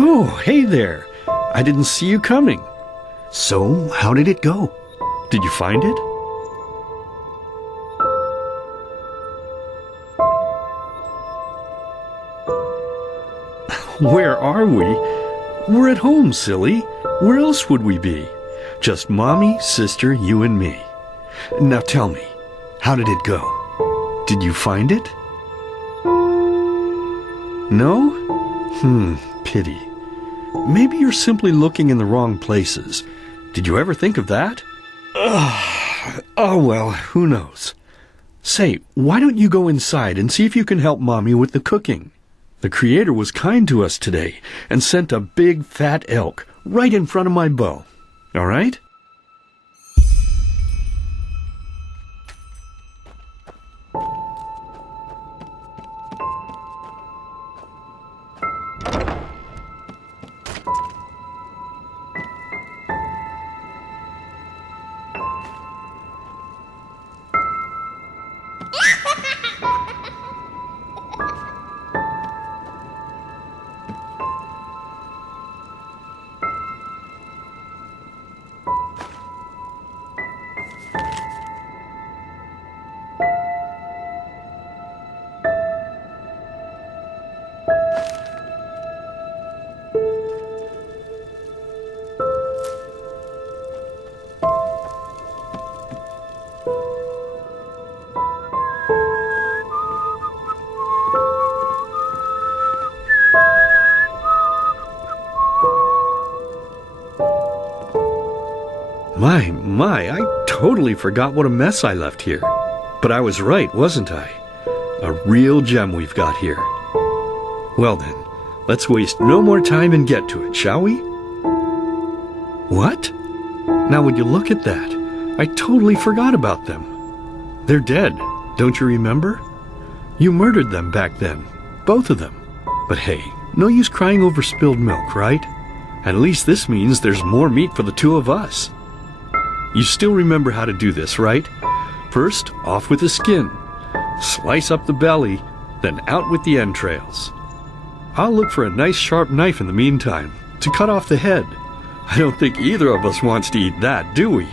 Oh, hey there. I didn't see you coming. So, how did it go? Did you find it? Where are we? We're at home, silly. Where else would we be? Just Mommy, sister, you and me. Now tell me, how did it go? Did you find it? No? Pity. Maybe you're simply looking in the wrong places. Did you ever think of that? Oh well, who knows. Say, why don't you go inside and see if you can help Mommy with the cooking? The Creator was kind to us today and sent a big fat elk right in front of my bow. All right? My, I totally forgot what a mess I left here. But I was right, wasn't I? A real gem we've got here. Well then, let's waste no more time and get to it, shall we? What? Now would you look at that? I totally forgot about them. They're dead, don't you remember? You murdered them back then, both of them. But hey, no use crying over spilled milk, right? At least this means there's more meat for the two of us. You still remember how to do this, right? First, off with the skin. Slice up the belly, then out with the entrails. I'll look for a nice sharp knife in the meantime, to cut off the head. I don't think either of us wants to eat that, do we?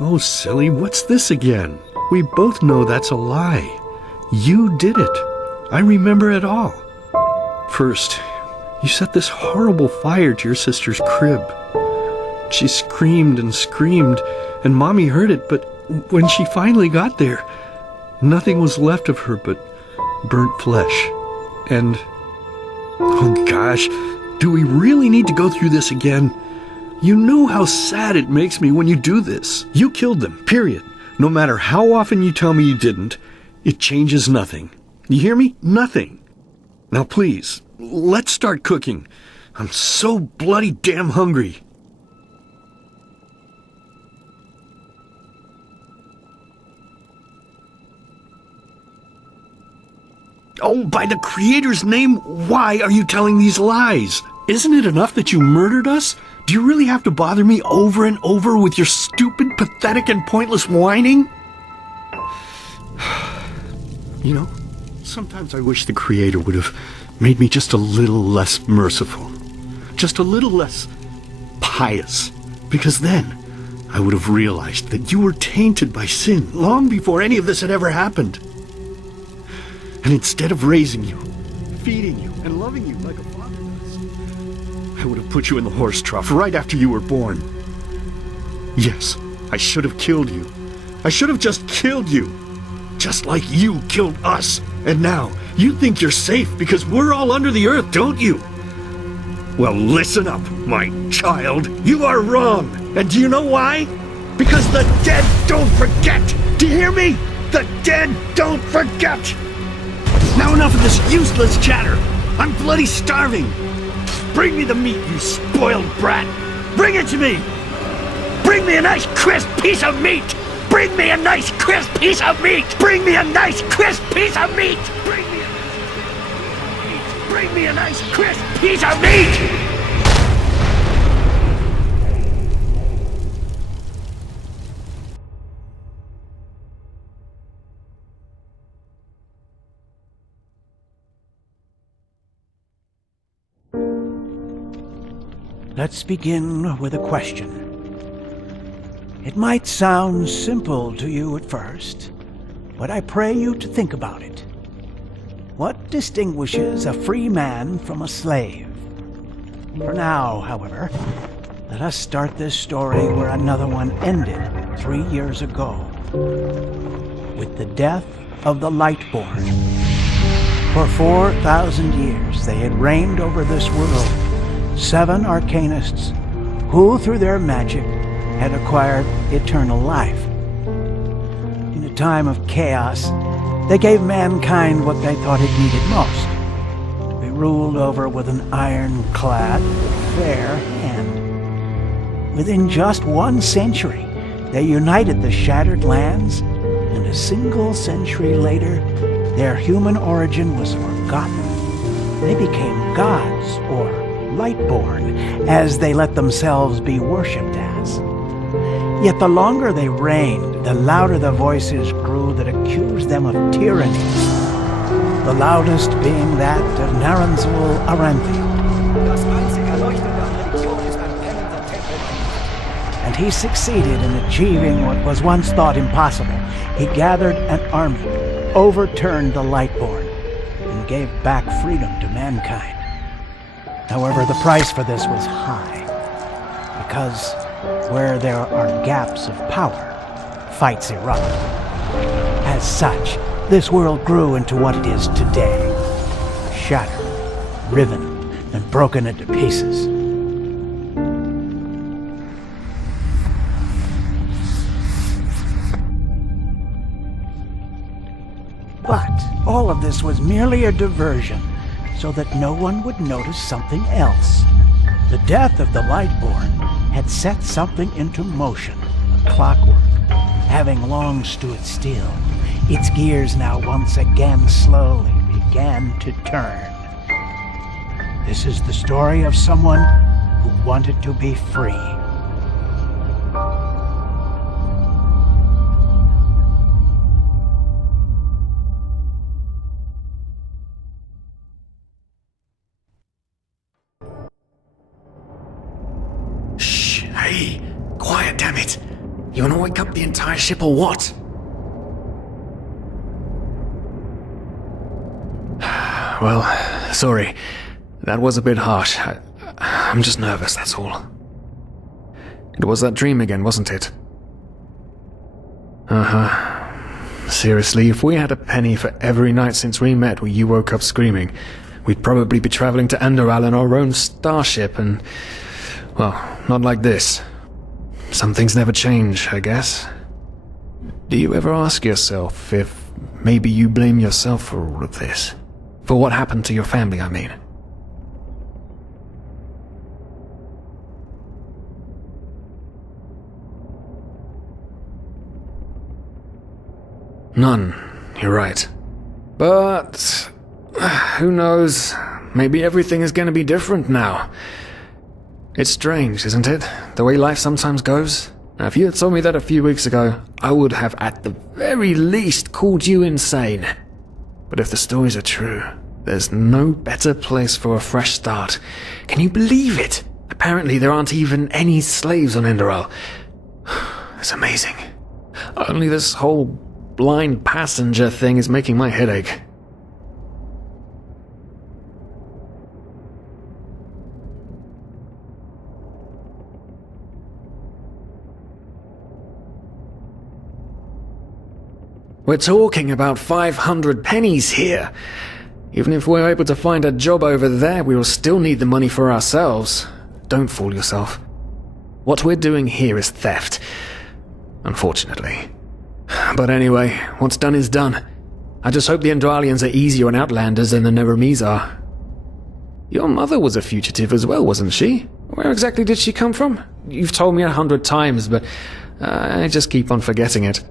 Oh, silly, what's this again? We both know that's a lie. You did it. I remember it all. First, you set this horrible fire to your sister's crib. She screamed and screamed, and Mommy heard it, but when she finally got there, nothing was left of her but burnt flesh. And, oh gosh, do we really need to go through this again? You know how sad it makes me when you do this. You killed them, period. No matter how often you tell me you didn't, it changes nothing. You hear me? Nothing. Now please, let's start cooking. I'm so bloody damn hungry. Oh, by the Creator's name, why are you telling these lies? Isn't it enough that you murdered us? Do you really have to bother me over and over with your stupid, pathetic, and pointless whining? You know, sometimes I wish the Creator would have made me just a little less merciful. Just a little less pious. Because then I would have realized that you were tainted by sin long before any of this had ever happened. And instead of raising you, feeding you, and loving you like a father does, I would have put you in the horse trough right after you were born. Yes, I should have killed you. I should have just killed you. Just like you killed us. And now, you think you're safe because we're all under the earth, don't you? Well, listen up, my child. You are wrong. And do you know why? Because the dead don't forget. Do you hear me? The dead don't forget. Now enough of this useless chatter. I'm bloody starving. Bring me the meat, you spoiled brat. Bring it to me. Bring me a nice crisp piece of meat. Bring me a nice crisp piece of meat. Bring me a nice crisp piece of meat. Bring me a nice crisp piece of meat. let's begin with a question. It might sound simple to you at first, but I pray you to think about it. What distinguishes a free man from a slave? For now, however, let us start this story where another one ended 3 years ago, with the death of the Lightborn. For 4,000 years they had reigned over this world, 7 arcanists who, through their magic, had acquired eternal life. In a time of chaos, they gave mankind what they thought it needed most, to be ruled over with an ironclad, fair hand. Within just 1 century, they united the shattered lands, and a single century later, their human origin was forgotten. They became gods, or Lightborn, as they let themselves be worshipped as. Yet the longer they reigned, the louder the voices grew that accused them of tyranny, the loudest being that of Naranzul Aranthi. And he succeeded in achieving what was once thought impossible. He gathered an army, overturned the Lightborn, and gave back freedom to mankind. However, the price for this was high, because where there are gaps of power, fights erupt. As such, this world grew into what it is today, shattered, riven, and broken into pieces. But all of this was merely a diversion, so that no one would notice something else. The death of the Lightborn had set something into motion, a clockwork, having long stood still. Its gears now once again slowly began to turn. This is the story of someone who wanted to be free. Hey, quiet, damn it! You wanna wake up the entire ship or what? Well, sorry. That was a bit harsh. I'm just nervous, that's all. It was that dream again, wasn't it? Uh-huh. Seriously, if we had a penny for every night since we met where you woke up screaming, we'd probably be traveling to Enderal in our own starship and... well, not like this. Some things never change, I guess. Do you ever ask yourself if maybe you blame yourself for all of this? For what happened to your family, I mean? None, you're right. But... who knows? Maybe everything is going to be different now. It's strange, isn't it? The way life sometimes goes. Now, if you had told me that a few weeks ago, I would have at the very least called you insane. But if the stories are true, there's no better place for a fresh start. Can you believe it? Apparently there aren't even any slaves on Enderal. It's amazing. Only this whole blind passenger thing is making my head ache. We're talking about 500 pennies here. Even if we're able to find a job over there, we will still need the money for ourselves. Don't fool yourself. What we're doing here is theft. Unfortunately. But anyway, what's done is done. I just hope the Endralians are easier on Outlanders than the Neremes are. Your mother was a fugitive as well, wasn't she? Where exactly did she come from? You've told me 100 times, but I just keep on forgetting it.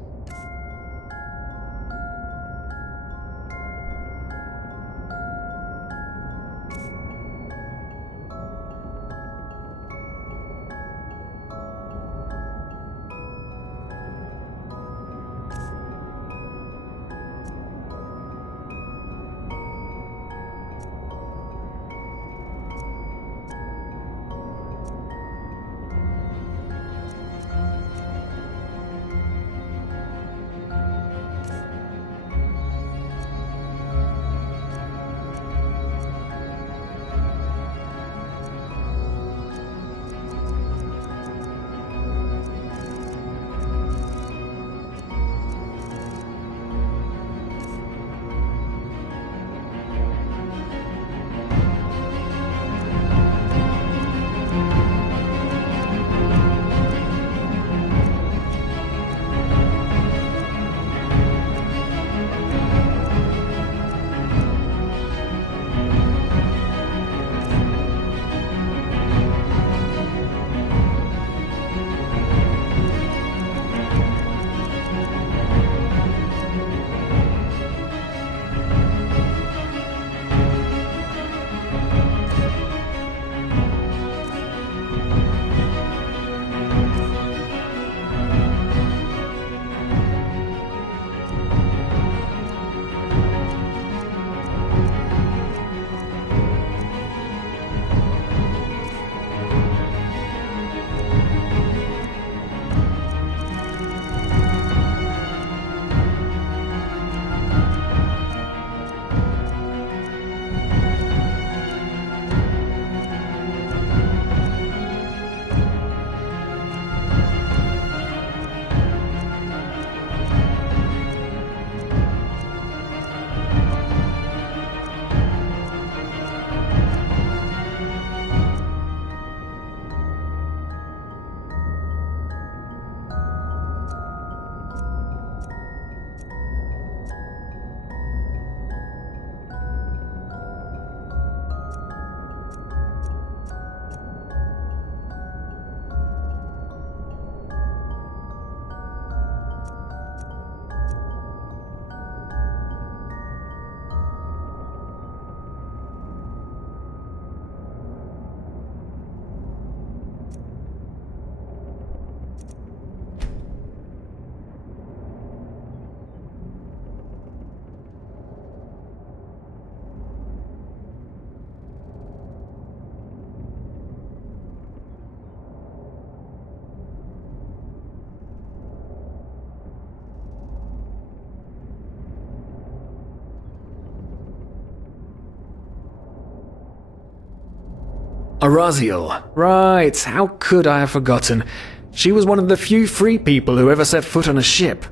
Araziel. Right, how could I have forgotten? She was one of the few free people who ever set foot on a ship.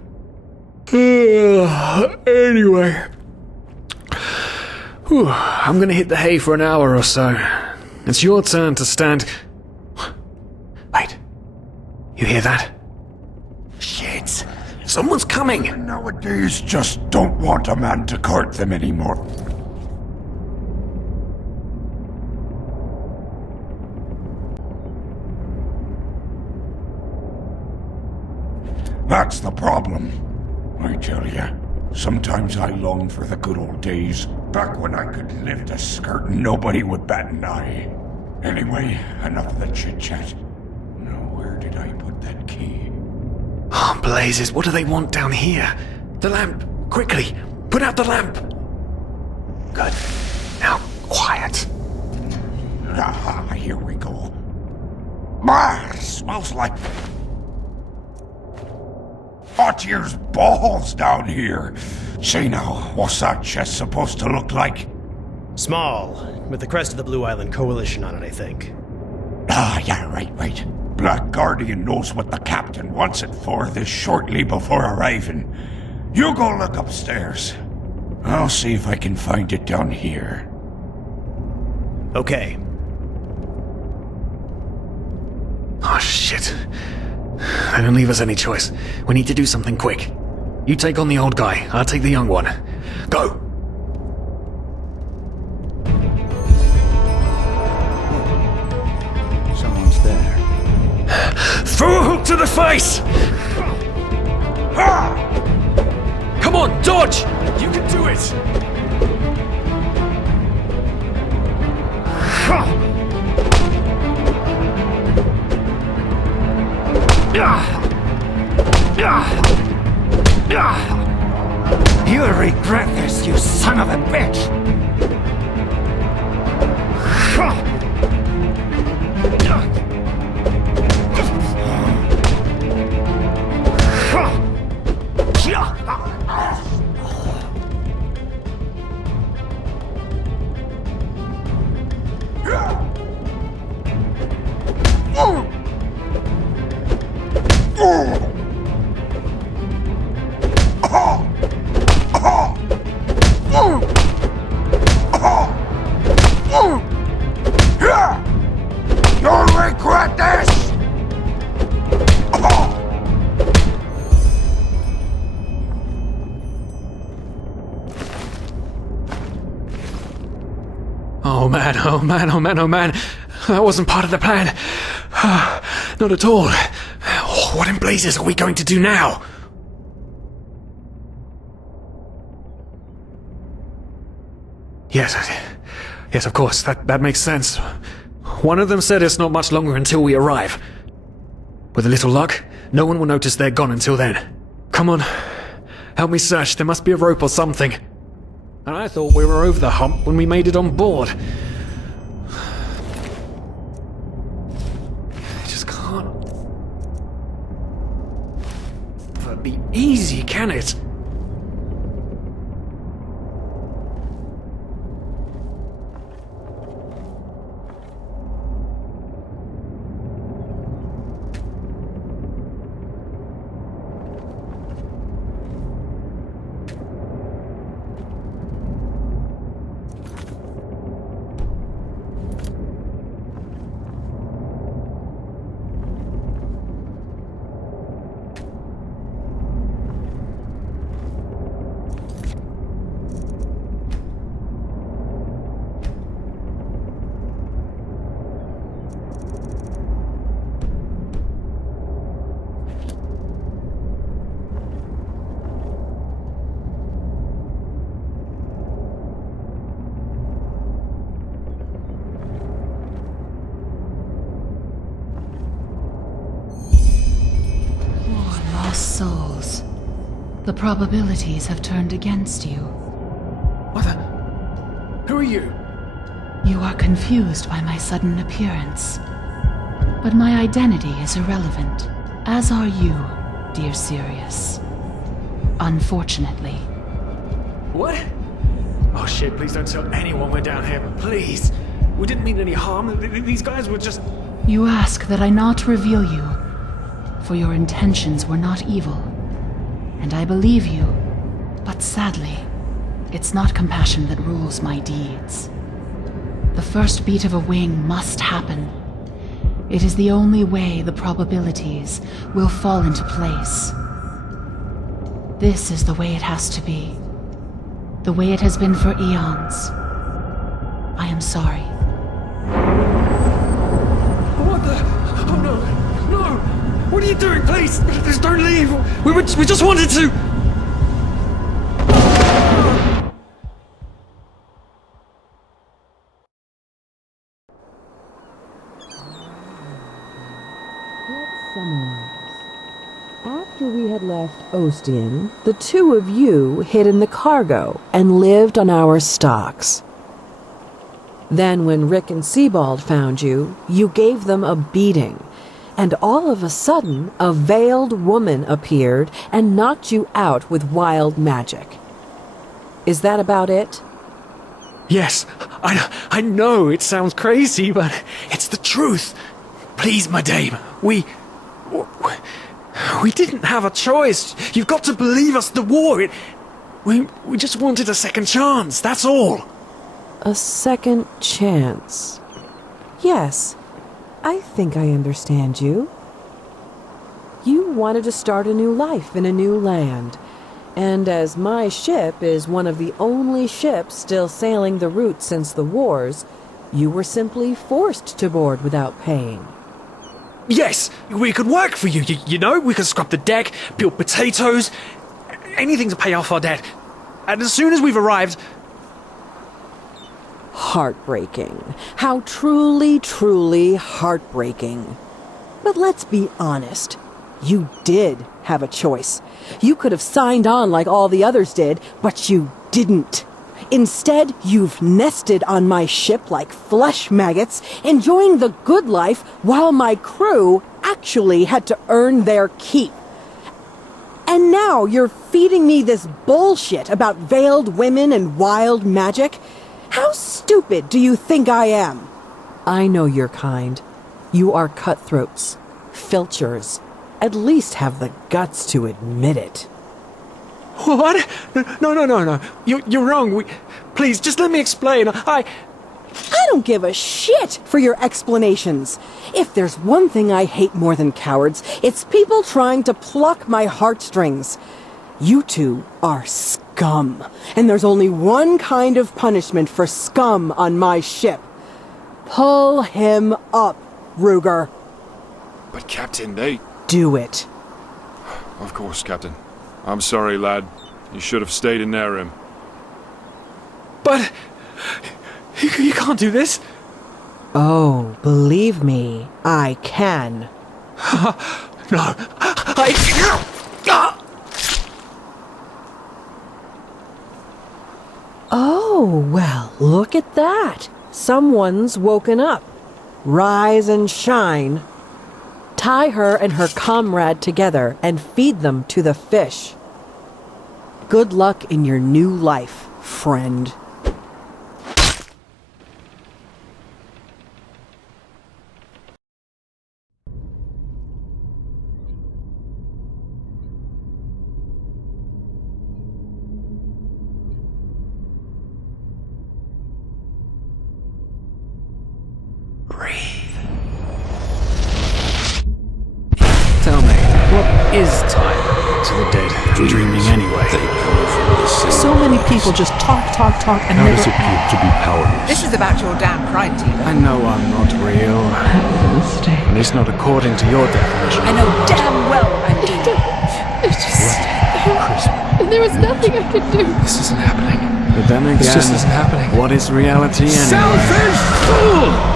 Anyway. Whew, I'm gonna hit the hay for an hour or so. It's your turn to stand... Wait. You hear that? Shit. Someone's coming! Nowadays just don't want a man to court them anymore. That's the problem. I tell ya, sometimes I long for the good old days, back when I could lift a skirt and nobody would bat an eye. Anyway, enough of the chit-chat. Now, where did I put that key? Oh, blazes, what do they want down here? The lamp! Quickly! Put out the lamp! Good. Now, quiet. Ah, here we go. Ah, smells like... Hot ears balls down here. Say now, what's that chest supposed to look like? Small, with the crest of the Blue Island Coalition on it, I think. Ah, yeah, right. Black Guardian knows what the captain wants it for this shortly before arriving. You go look upstairs. I'll see if I can find it down here. Okay. Oh, shit. They don't leave us any choice. We need to do something quick. You take on the old guy, I'll take the young one. Go! Someone's there. Throw a hook to the face! Come on, dodge! You can do it! You'll regret this, you son of a bitch! You'll regret this! Oh man, oh man, oh man, oh man. That wasn't part of the plan. Not at all. What in blazes are we going to do now? Yes, of course, that makes sense. One of them said it's not much longer until we arrive. With a little luck, no one will notice they're gone until then. Come on, help me search, there must be a rope or something. And I thought we were over the hump when we made it on board. I just can't... be easy, can it? Souls. The probabilities have turned against you. What the... Who are you? You are confused by my sudden appearance. But my identity is irrelevant, as are you, dear Sirius. Unfortunately. What? Oh shit, please don't tell anyone we're down here, please. We didn't mean any harm. These guys were just... You ask that I not reveal you, for your intentions were not evil. And I believe you, but sadly, it's not compassion that rules my deeds. The first beat of a wing must happen. It is the only way the probabilities will fall into place. This is the way it has to be. The way it has been for eons. I am sorry. What the... Oh no! No! What are you doing? Please! Please don't leave! We just wanted to... Let's summarize. After we had left Ostian, the two of you hid in the cargo and lived on our stocks. Then when Rick and Sebald found you, you gave them a beating, and all of a sudden a veiled woman appeared and knocked you out with wild magic. Is that about it? Yes, I know it sounds crazy, but it's the truth. Please, my dame, we didn't have a choice. You've got to believe us, the war, we just wanted a second chance, that's all. A second chance. Yes, I think I understand you. You wanted to start a new life in a new land. And as my ship is one of the only ships still sailing the route since the wars, you were simply forced to board without paying. Yes, we could work for you, you know? We could scrub the deck, peel potatoes, anything to pay off our debt. And as soon as we've arrived... Heartbreaking. How truly, truly heartbreaking. But let's be honest. You did have a choice. You could have signed on like all the others did, but you didn't. Instead, you've nested on my ship like flesh maggots, enjoying the good life while my crew actually had to earn their keep. And now you're feeding me this bullshit about veiled women and wild magic? How stupid do you think I am? I know your kind. You are cutthroats, filchers. At least have the guts to admit it. What? No. You're wrong. Please, just let me explain. I don't give a shit for your explanations. If there's one thing I hate more than cowards, it's people trying to pluck my heartstrings. You two are scum, and there's only one kind of punishment for scum on my ship. Pull him up, Ruger. But Captain, they... Do it. Of course, Captain. I'm sorry, lad. You should have stayed in their room. But... You can't do this. Oh, believe me, I can. No. Oh, well, look at that. Someone's woken up. Rise and shine. Tie her and her comrade together and feed them to the fish. Good luck in your new life, friend. Tell me, what is time to the dead? Dreaming anyway. So many people just talk, and How never does it feel to be powerless? This is about your damn pride, Tina. I know I'm not real. At least not according to your definition. I know damn well I'm doing. There was nothing I could do. This isn't happening. But then again, This just isn't happening. What is reality anyway? Selfish fool!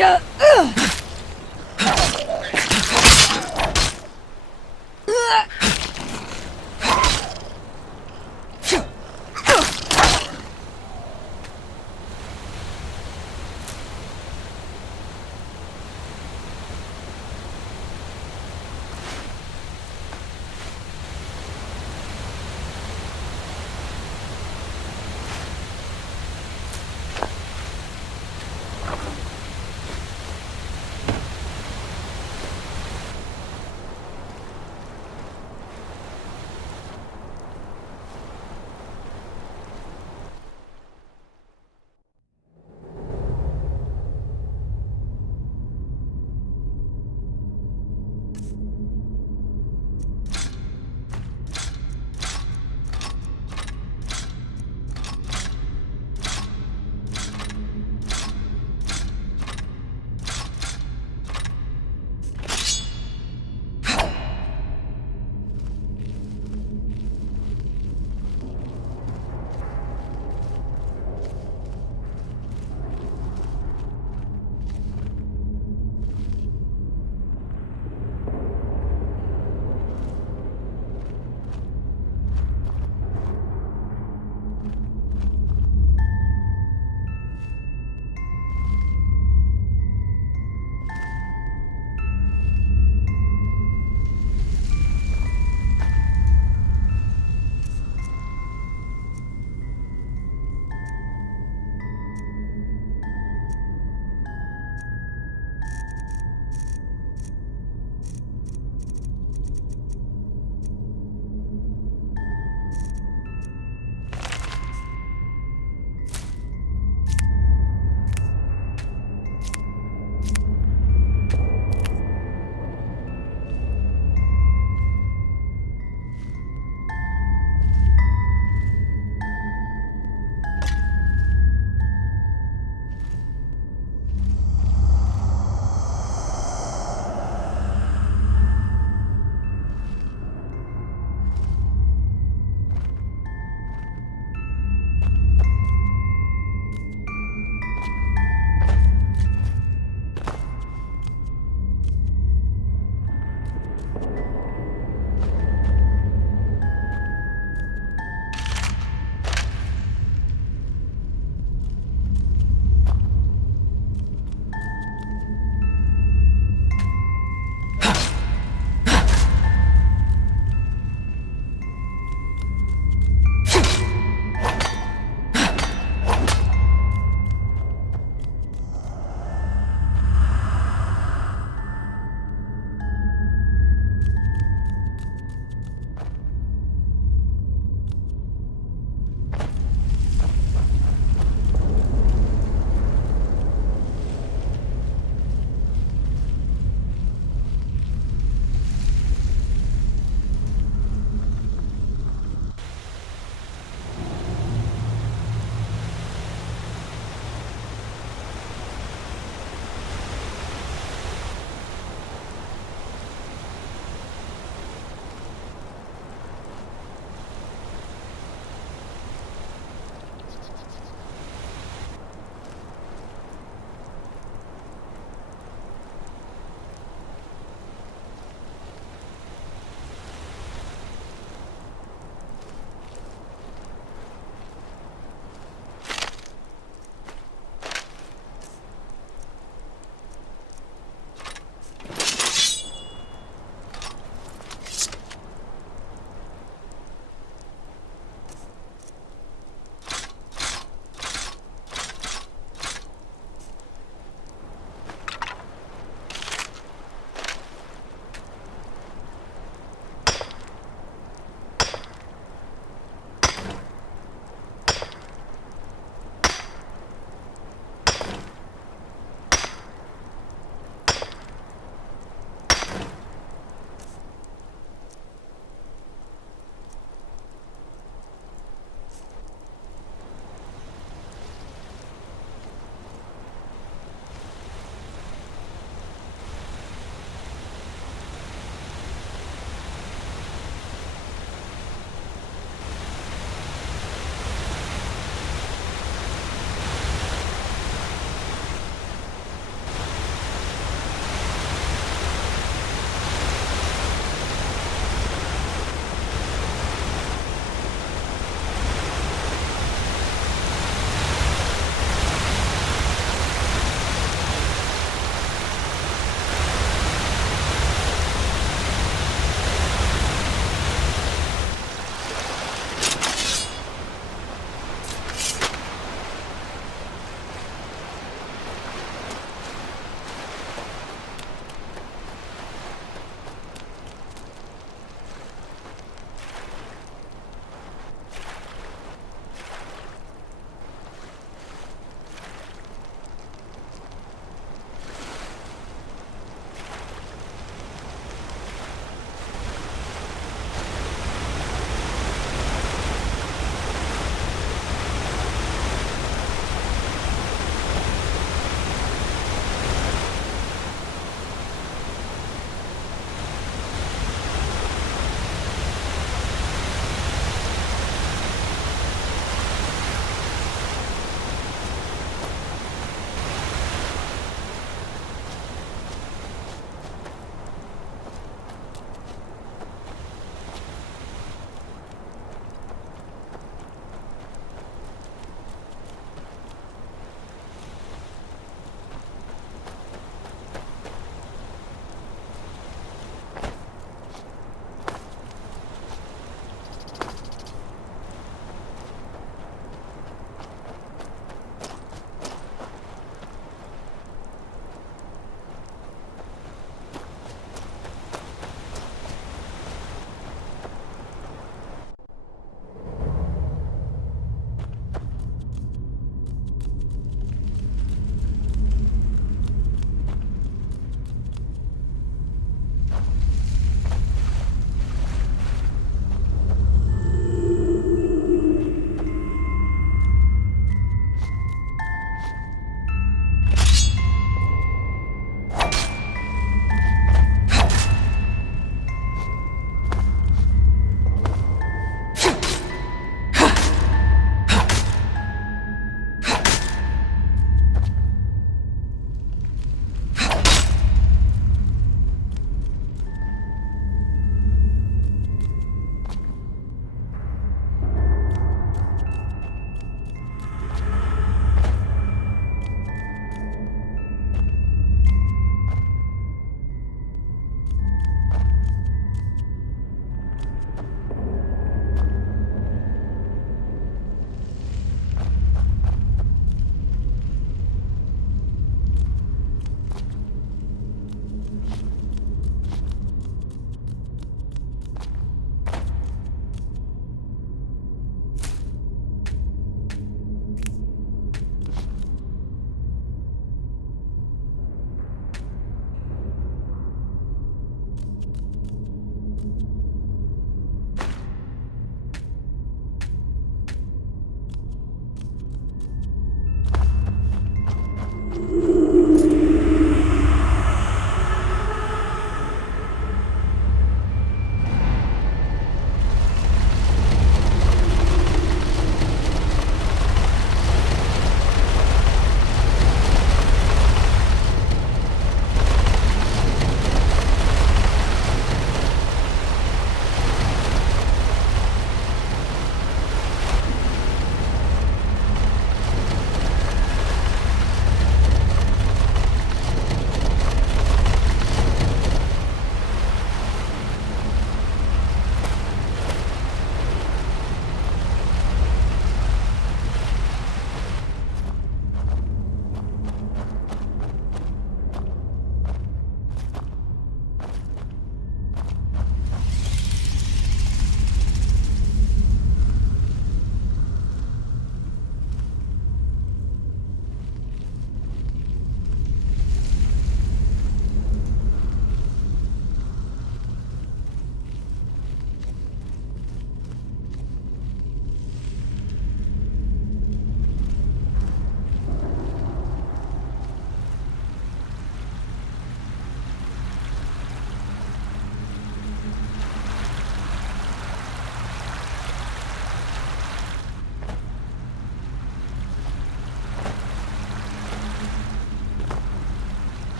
Yeah.